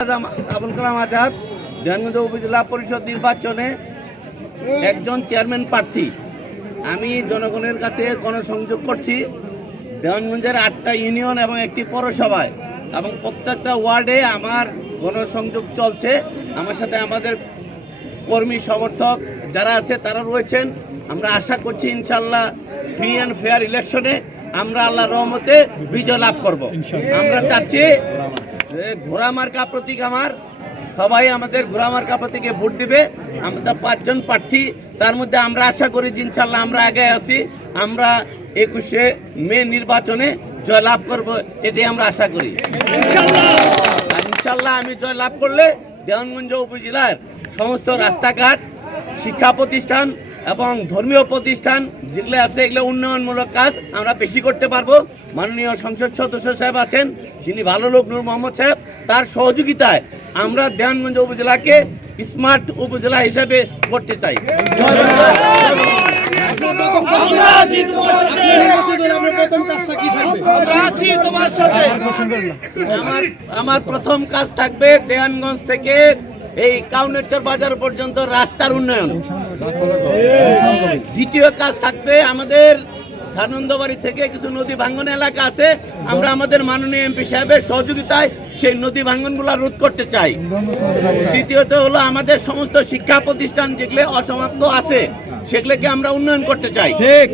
আবুল কালাম আজাদ দেওয়ানগঞ্জ উপজেলা পরিষদ নির্বাচনে একজন চেয়ারম্যান প্রার্থী। আমি জনগণের কাছে গণসংযোগ করছি দেওয়ানগঞ্জের 8টা ইউনিয়ন এবং একটি পৌরসভায়, এবং প্রত্যেকটা ওয়ার্ডে আমার গণসংযোগ চলছে। আমার সাথে আমাদের কর্মী সমর্থক যারা আছে তারা রয়েছেন। আমরা আশা করছি ইনশাল্লাহ ফ্রি অ্যান্ড ফেয়ার ইলেকশনে আমরা আল্লাহর রহমতে বিজয় লাভ করব। আমরা চাচ্ছি ঘোড়া মার্কা প্রতীক, আমার সবাই আমাদের ঘোড়া মার্কা প্রতীকে ভোট দিবে। আমাদের 5 জন প্রার্থী, তার মধ্যে আমরা আশা করি যে ইনশাল্লাহ আমরা আগে আছি, আমরা 21শে মে নির্বাচনে জয় লাভ করব, এটাই আমরা আশা করি ইনশাল্লাহ। আমি জয় লাভ করলে দেওয়ানগঞ্জ উপজেলার সমস্ত রাস্তাঘাট, শিক্ষা প্রতিষ্ঠান এবং ধর্মীয় প্রতিষ্ঠান যেগুলো আছে এগুলো উন্নয়নমূলক কাজ আমরা বেশি করতে পারবো। মাননীয় সংসদ সদস্য সাহেব আছেন, তিনি ভালো লোক, নূর মোহাম্মদ সাহেব, তার সহযোগিতায় আমরা দেওয়ানগঞ্জ উপজেলাকে স্মার্ট উপজেলা হিসেবে করতে চাই। আমার প্রথম কাজ থাকবে দেওয়ানগঞ্জ থেকে এই কাউনেরচর বাজার পর্যন্ত রাস্তার উন্নয়ন। দ্বিতীয় কাজ থাকবে আমাদের সানন্দবাড়ি থেকে কিছু নদী ভাঙ্গন এলাকা আছে, আমরা আমাদের মাননীয় এমপি সাহেবের সহযোগিতায় সেই নদী ভাঙ্গনগুলো রোধ করতে চাই। তৃতীয়ত হলো আমাদের সমস্ত শিক্ষা প্রতিষ্ঠান যেগুলো অসমাপ্ত আছে সেগুলোকে আমরা উন্নয়ন করতে চাই। ঠিক।